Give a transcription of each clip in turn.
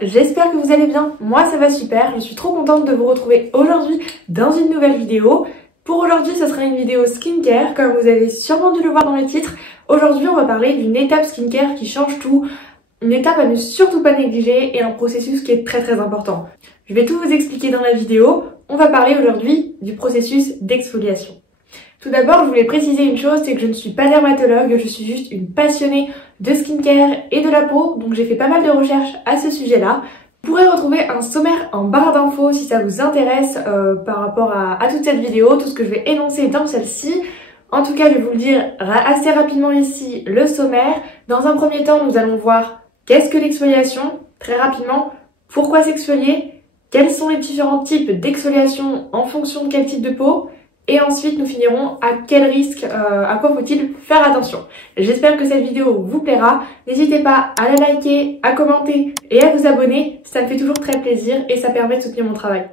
j'espère que vous allez bien. Moi ça va super, je suis trop contente de vous retrouver aujourd'hui dans une nouvelle vidéo. Pour aujourd'hui, ce sera une vidéo skincare, comme vous avez sûrement dû le voir dans le titre. Aujourd'hui, on va parler d'une étape skincare qui change tout, une étape à ne surtout pas négliger et un processus qui est très important. Je vais tout vous expliquer dans la vidéo. On va parler aujourd'hui du processus d'exfoliation. Tout d'abord, je voulais préciser une chose, c'est que je ne suis pas dermatologue, je suis juste une passionnée de skincare et de la peau, donc j'ai fait pas mal de recherches à ce sujet-là. Vous pourrez retrouver un sommaire en barre d'infos si ça vous intéresse par rapport à toute cette vidéo, tout ce que je vais énoncer dans celle-ci. En tout cas, je vais vous le dire assez rapidement ici, le sommaire. Dans un premier temps, nous allons voir qu'est-ce que l'exfoliation, très rapidement, pourquoi s'exfolier, quels sont les différents types d'exfoliation en fonction de quel type de peau. Et ensuite, nous finirons à quel risque, à quoi faut-il faire attention. J'espère que cette vidéo vous plaira. N'hésitez pas à la liker, à commenter et à vous abonner. Ça me fait toujours très plaisir et ça permet de soutenir mon travail.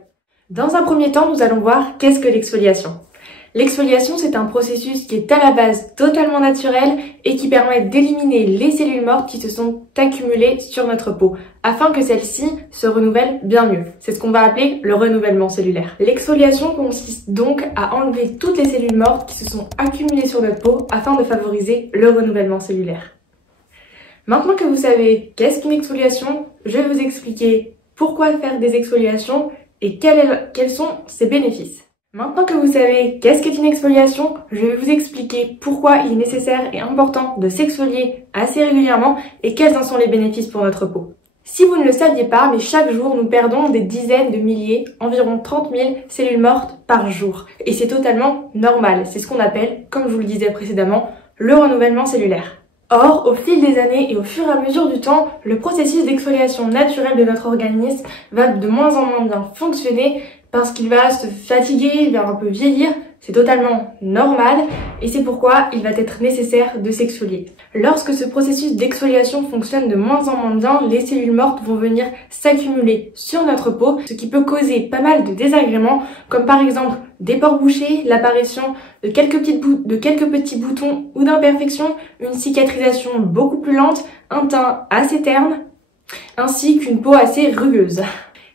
Dans un premier temps, nous allons voir qu'est-ce que l'exfoliation. L'exfoliation, c'est un processus qui est à la base totalement naturel et qui permet d'éliminer les cellules mortes qui se sont accumulées sur notre peau, afin que celles-ci se renouvellent bien mieux. C'est ce qu'on va appeler le renouvellement cellulaire. L'exfoliation consiste donc à enlever toutes les cellules mortes qui se sont accumulées sur notre peau afin de favoriser le renouvellement cellulaire. Maintenant que vous savez qu'est-ce qu'une exfoliation, je vais vous expliquer pourquoi faire des exfoliations et quels sont ses bénéfices. Maintenant que vous savez qu'est-ce qu'est une exfoliation, je vais vous expliquer pourquoi il est nécessaire et important de s'exfolier assez régulièrement et quels en sont les bénéfices pour notre peau. Si vous ne le saviez pas, mais chaque jour nous perdons des dizaines de milliers, environ 30 000 cellules mortes par jour. Et c'est totalement normal, c'est ce qu'on appelle, comme je vous le disais précédemment, le renouvellement cellulaire. Or, au fil des années et au fur et à mesure du temps, le processus d'exfoliation naturelle de notre organisme va de moins en moins bien fonctionner parce qu'il va se fatiguer, il va un peu vieillir, c'est totalement normal et c'est pourquoi il va être nécessaire de s'exfolier. Lorsque ce processus d'exfoliation fonctionne de moins en moins bien, les cellules mortes vont venir s'accumuler sur notre peau, ce qui peut causer pas mal de désagréments comme par exemple des pores bouchés, l'apparition de quelques petits boutons ou d'imperfections, une cicatrisation beaucoup plus lente, un teint assez terne, ainsi qu'une peau assez rugueuse.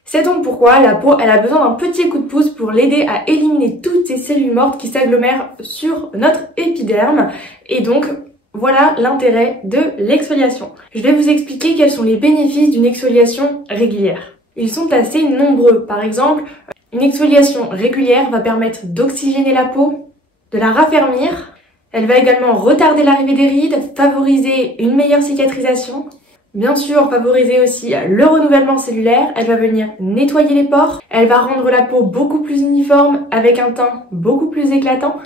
C'est donc pourquoi la peau elle a besoin d'un petit coup de pouce pour l'aider à éliminer toutes ces cellules mortes qui s'agglomèrent sur notre épiderme. Et donc voilà l'intérêt de l'exfoliation. Je vais vous expliquer quels sont les bénéfices d'une exfoliation régulière. Ils sont assez nombreux. Par exemple, une exfoliation régulière va permettre d'oxygéner la peau, de la raffermir. Elle va également retarder l'arrivée des rides, favoriser une meilleure cicatrisation. Bien sûr, favoriser aussi le renouvellement cellulaire, elle va venir nettoyer les pores, elle va rendre la peau beaucoup plus uniforme avec un teint beaucoup plus éclatant.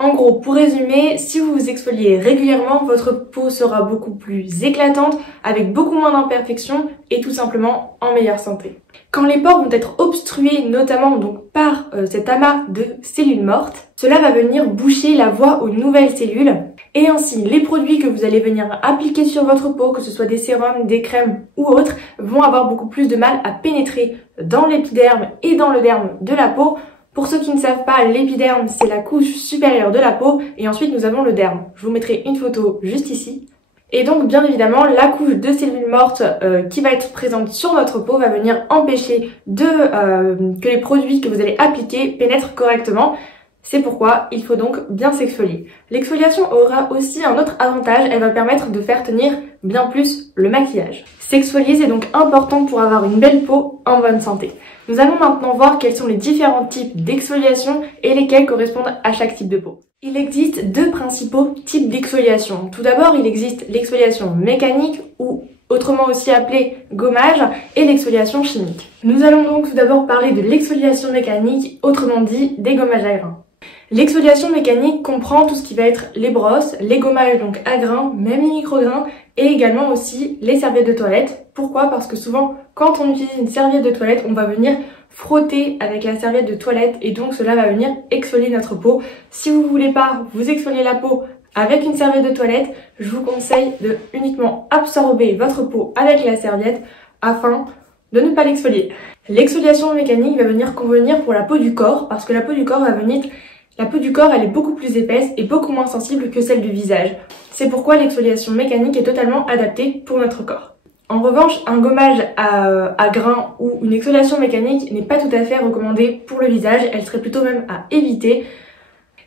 En gros, pour résumer, si vous vous exfoliez régulièrement, votre peau sera beaucoup plus éclatante, avec beaucoup moins d'imperfections et tout simplement en meilleure santé. Quand les pores vont être obstrués, notamment donc par cet amas de cellules mortes, cela va venir boucher la voie aux nouvelles cellules. Et ainsi, les produits que vous allez venir appliquer sur votre peau, que ce soit des sérums, des crèmes ou autres, vont avoir beaucoup plus de mal à pénétrer dans l'épiderme et dans le derme de la peau. Pour ceux qui ne savent pas, l'épiderme, c'est la couche supérieure de la peau et ensuite nous avons le derme. Je vous mettrai une photo juste ici. Et donc, bien évidemment, la couche de cellules mortes qui va être présente sur notre peau va venir empêcher que les produits que vous allez appliquer pénètrent correctement. C'est pourquoi il faut donc bien s'exfolier. L'exfoliation aura aussi un autre avantage, elle va permettre de faire tenir bien plus le maquillage. S'exfolier, c'est donc important pour avoir une belle peau en bonne santé. Nous allons maintenant voir quels sont les différents types d'exfoliation et lesquels correspondent à chaque type de peau. Il existe deux principaux types d'exfoliation. Tout d'abord, il existe l'exfoliation mécanique ou autrement aussi appelée gommage et l'exfoliation chimique. Nous allons donc tout d'abord parler de l'exfoliation mécanique, autrement dit des gommages à grains. L'exfoliation mécanique comprend tout ce qui va être les brosses, les gommages donc à grains, même les micro-grains et également aussi les serviettes de toilette. Pourquoi? Parce que souvent quand on utilise une serviette de toilette, on va venir frotter avec la serviette de toilette et donc cela va venir exfolier notre peau. Si vous voulez pas vous exfolier la peau avec une serviette de toilette, je vous conseille de uniquement absorber votre peau avec la serviette afin de ne pas l'exfolier. L'exfoliation mécanique va venir convenir pour la peau du corps parce que la peau du corps elle est beaucoup plus épaisse et beaucoup moins sensible que celle du visage. C'est pourquoi l'exfoliation mécanique est totalement adaptée pour notre corps. En revanche, un gommage à grains ou une exfoliation mécanique n'est pas tout à fait recommandée pour le visage, elle serait plutôt même à éviter.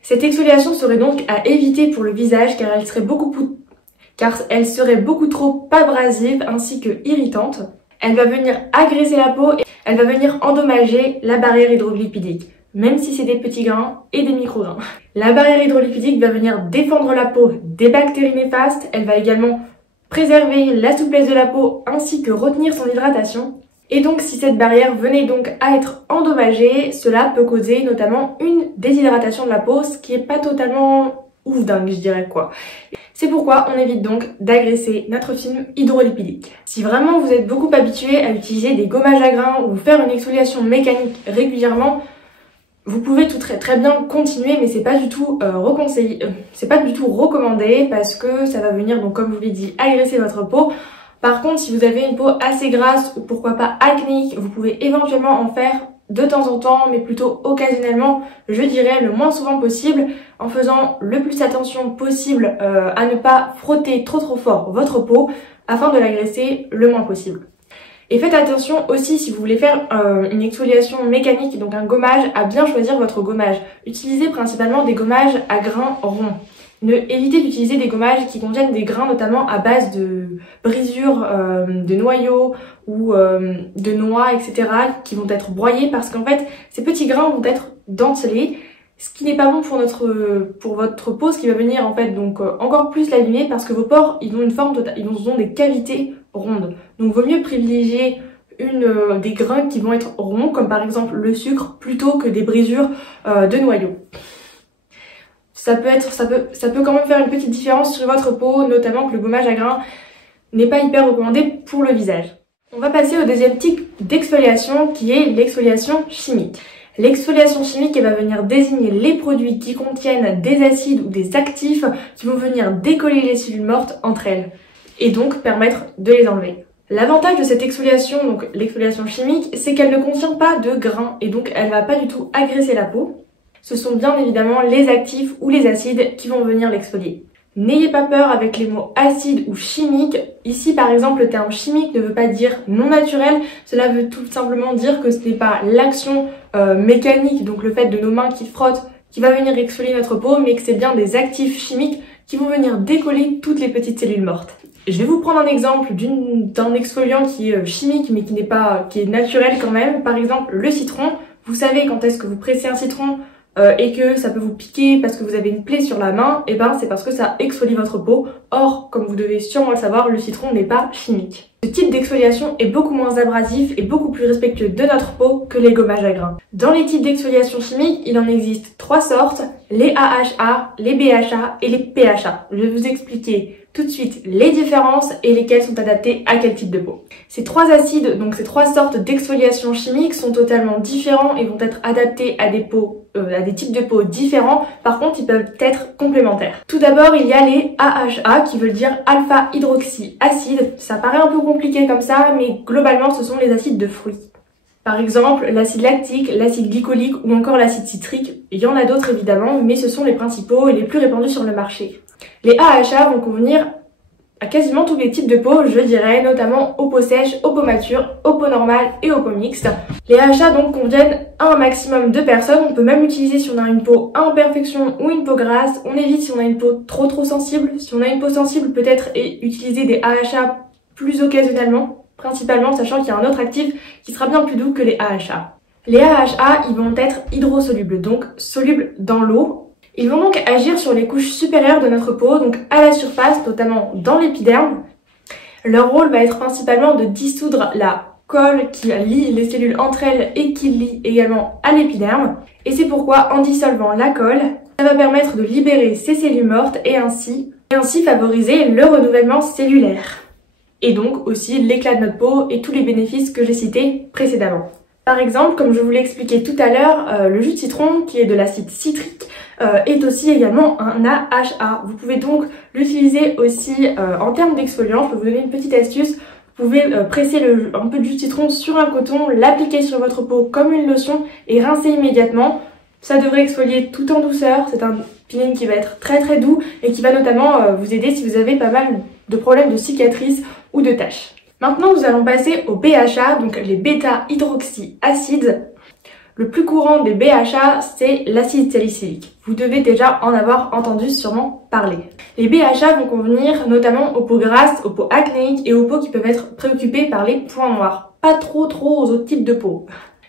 Cette exfoliation serait donc à éviter pour le visage car elle serait beaucoup trop abrasive ainsi que irritante. Elle va venir agresser la peau et elle va venir endommager la barrière hydrolipidique, même si c'est des petits grains et des micro-grains. La barrière hydrolipidique va venir défendre la peau des bactéries néfastes, elle va également préserver la souplesse de la peau ainsi que retenir son hydratation. Et donc si cette barrière venait donc à être endommagée, cela peut causer notamment une déshydratation de la peau, ce qui est pas totalement ouf dingue je dirais quoi. C'est pourquoi on évite donc d'agresser notre film hydrolipidique. Si vraiment vous êtes beaucoup habitué à utiliser des gommages à grains ou faire une exfoliation mécanique régulièrement, vous pouvez tout très bien continuer, mais c'est pas du tout recommandé parce que ça va venir donc comme je vous l'ai dit agresser votre peau. Par contre, si vous avez une peau assez grasse ou pourquoi pas acnéique, vous pouvez éventuellement en faire de temps en temps, mais plutôt occasionnellement, je dirais le moins souvent possible, en faisant le plus attention possible à ne pas frotter trop fort votre peau afin de l'agresser le moins possible. Et faites attention aussi si vous voulez faire une exfoliation mécanique, donc un gommage, à bien choisir votre gommage. Utilisez principalement des gommages à grains ronds. Évitez d'utiliser des gommages qui contiennent des grains notamment à base de brisures, de noyaux ou de noix, etc. qui vont être broyés parce qu'en fait ces petits grains vont être dentelés, ce qui n'est pas bon pour votre peau, ce qui va venir en fait donc encore plus l'abîmer parce que vos pores ils ont des cavités rondes. Donc vaut mieux privilégier des grains qui vont être ronds comme par exemple le sucre plutôt que des brisures de noyaux. Ça peut quand même faire une petite différence sur votre peau, notamment que le gommage à grains n'est pas hyper recommandé pour le visage. On va passer au deuxième type d'exfoliation qui est l'exfoliation chimique. L'exfoliation chimique elle va venir désigner les produits qui contiennent des acides ou des actifs qui vont venir décoller les cellules mortes entre elles et donc permettre de les enlever. L'avantage de cette exfoliation, donc l'exfoliation chimique, c'est qu'elle ne contient pas de grains et donc elle ne va pas du tout agresser la peau. Ce sont bien évidemment les actifs ou les acides qui vont venir l'exfolier. N'ayez pas peur avec les mots acide ou chimique. Ici par exemple le terme chimique ne veut pas dire non naturel, cela veut tout simplement dire que ce n'est pas l'action mécanique, donc le fait de nos mains qui frottent, qui va venir exfolier notre peau, mais que c'est bien des actifs chimiques qui vont venir décoller toutes les petites cellules mortes. Je vais vous prendre un exemple d'un exfoliant qui est chimique mais qui est naturel quand même, par exemple le citron. Vous savez quand est-ce que vous pressez un citron et que ça peut vous piquer parce que vous avez une plaie sur la main, et ben c'est parce que ça exfolie votre peau. Or, comme vous devez sûrement le savoir, le citron n'est pas chimique. Ce type d'exfoliation est beaucoup moins abrasif et beaucoup plus respectueux de notre peau que les gommages à grains. Dans les types d'exfoliation chimique, il en existe 3 sortes, les AHA, les BHA et les PHA. Je vais vous expliquer tout de suite les différences et lesquelles sont adaptées à quel type de peau. Ces 3 acides, donc ces 3 sortes d'exfoliation chimique sont totalement différents et vont être adaptés à des types de peau différents. Par contre, ils peuvent être complémentaires. Tout d'abord, il y a les AHA qui veulent dire alpha hydroxyacide. Ça paraît un peu compliqué comme ça, mais globalement, ce sont les acides de fruits. Par exemple, l'acide lactique, l'acide glycolique ou encore l'acide citrique. Il y en a d'autres évidemment, mais ce sont les principaux et les plus répandus sur le marché. Les AHA vont convenir à quasiment tous les types de peau, je dirais, notamment aux peaux sèches, aux peaux matures, aux peaux normales et aux peaux mixtes. Les AHA donc conviennent à un maximum de personnes. On peut même l'utiliser si on a une peau à imperfection ou une peau grasse. On évite si on a une peau trop sensible. Si on a une peau sensible, peut-être utiliser des AHA plus occasionnellement, principalement sachant qu'il y a un autre actif qui sera bien plus doux que les AHA. Les AHA, ils vont être hydrosolubles, donc solubles dans l'eau. Ils vont donc agir sur les couches supérieures de notre peau, donc à la surface, notamment dans l'épiderme. Leur rôle va être principalement de dissoudre la colle qui lie les cellules entre elles et qui lie également à l'épiderme. Et c'est pourquoi en dissolvant la colle, ça va permettre de libérer ces cellules mortes et ainsi favoriser le renouvellement cellulaire. Et donc aussi l'éclat de notre peau et tous les bénéfices que j'ai cités précédemment. Par exemple, comme je vous l'ai expliqué tout à l'heure, le jus de citron, qui est de l'acide citrique, est aussi également un AHA. Vous pouvez donc l'utiliser aussi en termes d'exfoliant. Je peux vous donner une petite astuce. Vous pouvez presser un peu de jus de citron sur un coton, l'appliquer sur votre peau comme une lotion et rincer immédiatement. Ça devrait exfolier tout en douceur. C'est un peeling qui va être très doux et qui va notamment vous aider si vous avez pas mal de problèmes de cicatrices ou de taches. Maintenant, nous allons passer aux BHA, donc les bêta-hydroxyacides. Le plus courant des BHA, c'est l'acide salicylique. Vous devez déjà en avoir entendu sûrement parler. Les BHA vont convenir notamment aux peaux grasses, aux peaux acnéiques et aux peaux qui peuvent être préoccupées par les points noirs. Pas trop aux autres types de peau.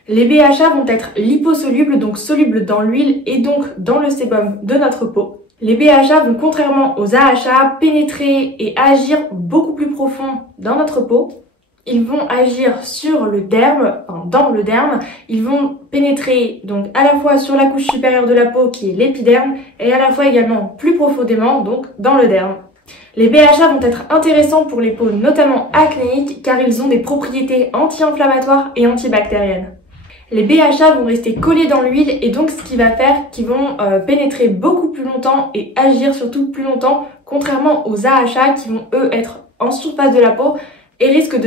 Les BHA vont être liposolubles, donc solubles dans l'huile et donc dans le sébum de notre peau. Les BHA vont, contrairement aux AHA, pénétrer et agir beaucoup plus profond dans notre peau. Ils vont agir sur le derme, enfin dans le derme. Ils vont pénétrer donc à la fois sur la couche supérieure de la peau qui est l'épiderme et à la fois également plus profondément donc dans le derme. Les BHA vont être intéressants pour les peaux notamment acnéiques car ils ont des propriétés anti-inflammatoires et antibactériennes. Les BHA vont rester collés dans l'huile et donc ce qui va faire qu'ils vont pénétrer beaucoup plus longtemps et agir surtout plus longtemps, contrairement aux AHA qui vont eux être en surface de la peau et risquent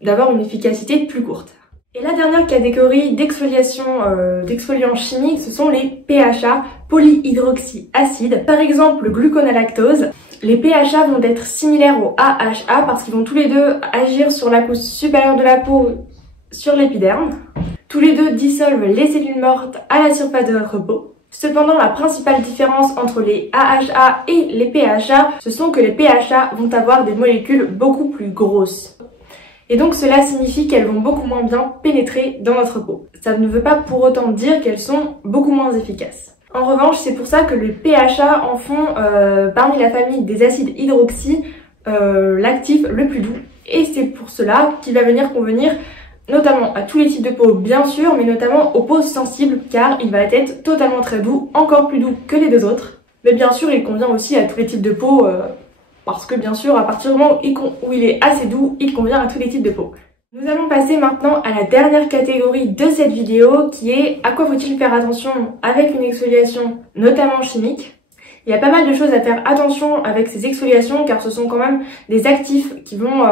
d'avoir une efficacité plus courte. Et la dernière catégorie d'exfoliants chimiques, ce sont les PHA, polyhydroxyacides. Par exemple, le gluconolactose. Les PHA vont être similaires aux AHA parce qu'ils vont tous les deux agir sur la couche supérieure de la peau, sur l'épiderme. Tous les deux dissolvent les cellules mortes à la surface de notre peau. Cependant, la principale différence entre les AHA et les PHA, ce sont que les PHA vont avoir des molécules beaucoup plus grosses. Et donc cela signifie qu'elles vont beaucoup moins bien pénétrer dans notre peau. Ça ne veut pas pour autant dire qu'elles sont beaucoup moins efficaces. En revanche, c'est pour ça que les PHA en font, parmi la famille des acides hydroxy, l'actif le plus doux. Et c'est pour cela qu'il va venir convenir notamment à tous les types de peau bien sûr, mais notamment aux peaux sensibles car il va être totalement très doux, encore plus doux que les deux autres. Mais bien sûr, il convient aussi à tous les types de peau parce que bien sûr, à partir du moment où il est assez doux, il convient à tous les types de peau. Nous allons passer maintenant à la dernière catégorie de cette vidéo qui est à quoi faut-il faire attention avec une exfoliation notamment chimique. Il y a pas mal de choses à faire attention avec ces exfoliations car ce sont quand même des actifs qui vont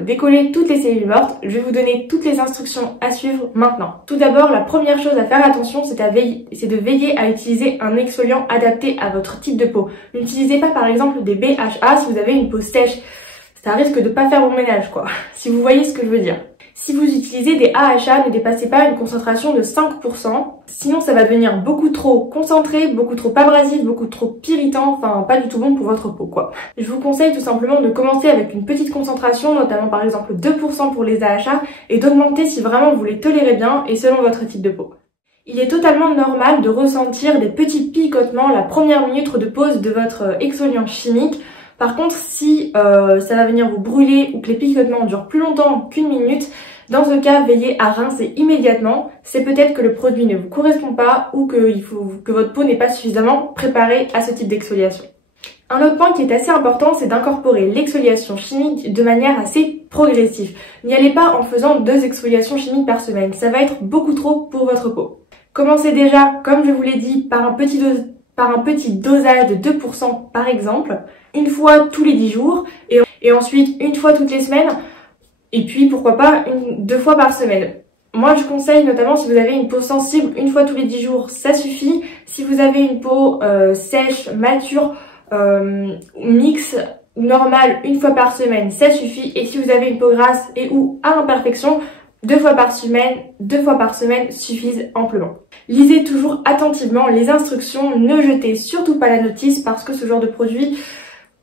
décoller toutes les cellules mortes. Je vais vous donner toutes les instructions à suivre maintenant. Tout d'abord, la première chose à faire attention, c'est de veiller à utiliser un exfoliant adapté à votre type de peau. N'utilisez pas par exemple des BHA si vous avez une peau sèche. Ça risque de pas faire bon ménage quoi, si vous voyez ce que je veux dire. Si vous utilisez des AHA, ne dépassez pas une concentration de 5%, sinon ça va devenir beaucoup trop concentré, beaucoup trop abrasif, beaucoup trop irritant, enfin pas du tout bon pour votre peau quoi. Je vous conseille tout simplement de commencer avec une petite concentration, notamment par exemple 2% pour les AHA, et d'augmenter si vraiment vous les tolérez bien et selon votre type de peau. Il est totalement normal de ressentir des petits picotements la première minute de pause de votre exfoliant chimique. Par contre, si ça va venir vous brûler ou que les picotements durent plus longtemps qu'une minute, dans ce cas, veillez à rincer immédiatement. C'est peut-être que le produit ne vous correspond pas ou que votre peau n'est pas suffisamment préparée à ce type d'exfoliation. Un autre point qui est assez important, c'est d'incorporer l'exfoliation chimique de manière assez progressive. N'y allez pas en faisant 2 exfoliations chimiques par semaine, ça va être beaucoup trop pour votre peau. Commencez déjà, comme je vous l'ai dit, par un petit dosage de 2% par exemple, une fois tous les 10 jours et ensuite une fois toutes les semaines et puis pourquoi pas 2 fois par semaine. Moi je conseille notamment si vous avez une peau sensible, une fois tous les 10 jours ça suffit. Si vous avez une peau sèche, mature, mixte ou normale, une fois par semaine ça suffit. Et si vous avez une peau grasse et ou à imperfection, 2 fois par semaine suffisent amplement. Lisez toujours attentivement les instructions, ne jetez surtout pas la notice parce que ce genre de produit,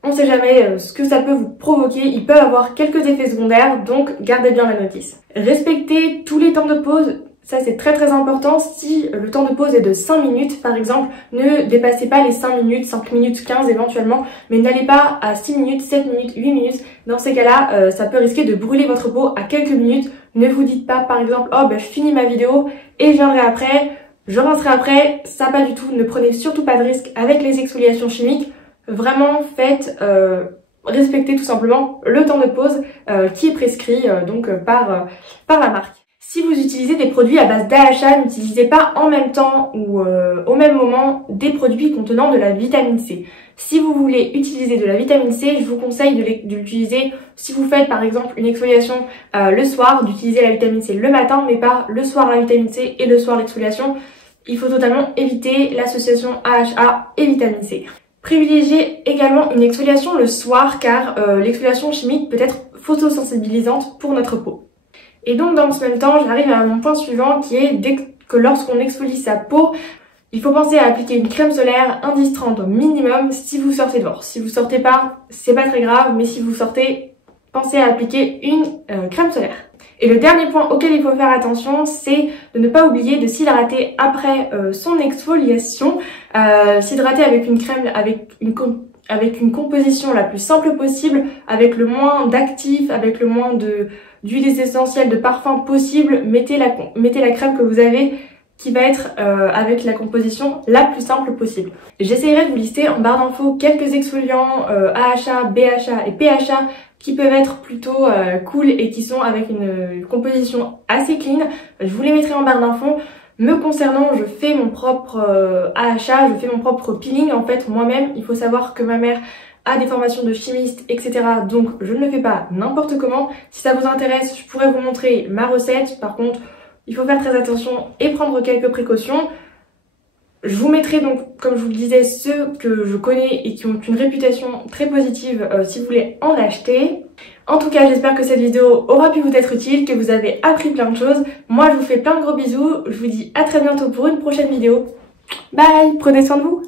on ne sait jamais ce que ça peut vous provoquer, il peut avoir quelques effets secondaires, donc gardez bien la notice. Respectez tous les temps de pause, ça c'est très important. Si le temps de pause est de 5 minutes par exemple, ne dépassez pas les 5 minutes, 5 minutes 15 éventuellement, mais n'allez pas à 6 minutes, 7 minutes, 8 minutes. Dans ces cas-là, ça peut risquer de brûler votre peau à quelques minutes. Ne vous dites pas par exemple, oh ben je finis ma vidéo et je viendrai après, je rincerai après, ça pas du tout. Ne prenez surtout pas de risque avec les exfoliations chimiques. Vraiment respectez tout simplement le temps de pause qui est prescrit par la marque. Si vous utilisez des produits à base d'AHA, n'utilisez pas en même temps ou au même moment des produits contenant de la vitamine C. Si vous voulez utiliser de la vitamine C, je vous conseille de l'utiliser si vous faites par exemple une exfoliation le soir, d'utiliser la vitamine C le matin, mais pas le soir la vitamine C et le soir l'exfoliation. Il faut totalement éviter l'association AHA et vitamine C. Privilégiez également une exfoliation le soir car l'exfoliation chimique peut être photosensibilisante pour notre peau. Et donc dans ce même temps, j'arrive à mon point suivant qui est que lorsqu'on exfolie sa peau, il faut penser à appliquer une crème solaire indice 30 au minimum si vous sortez dehors. Si vous sortez pas, c'est pas très grave, mais si vous sortez, pensez à appliquer une crème solaire. Et le dernier point auquel il faut faire attention, c'est de ne pas oublier de s'hydrater après son exfoliation. S'hydrater avec une crème avec une composition la plus simple possible, avec le moins d'actifs, avec le moins d'huiles essentielles, de parfums possible. Mettez la crème que vous avez qui va être avec la composition la plus simple possible. J'essaierai de vous lister en barre d'infos quelques exfoliants AHA, BHA et PHA qui peuvent être plutôt cool et qui sont avec une composition assez clean. Je vous les mettrai en barre d'infos. Me concernant, je fais mon propre AHA, je fais mon propre peeling en fait moi-même. Il faut savoir que ma mère a des formations de chimiste, etc. Donc je ne le fais pas n'importe comment. Si ça vous intéresse, je pourrais vous montrer ma recette. Par contre, il faut faire très attention et prendre quelques précautions. Je vous mettrai donc, comme je vous le disais, ceux que je connais et qui ont une réputation très positive si vous voulez en acheter. En tout cas, j'espère que cette vidéo aura pu vous être utile, que vous avez appris plein de choses. Moi, je vous fais plein de gros bisous. Je vous dis à très bientôt pour une prochaine vidéo. Bye, prenez soin de vous.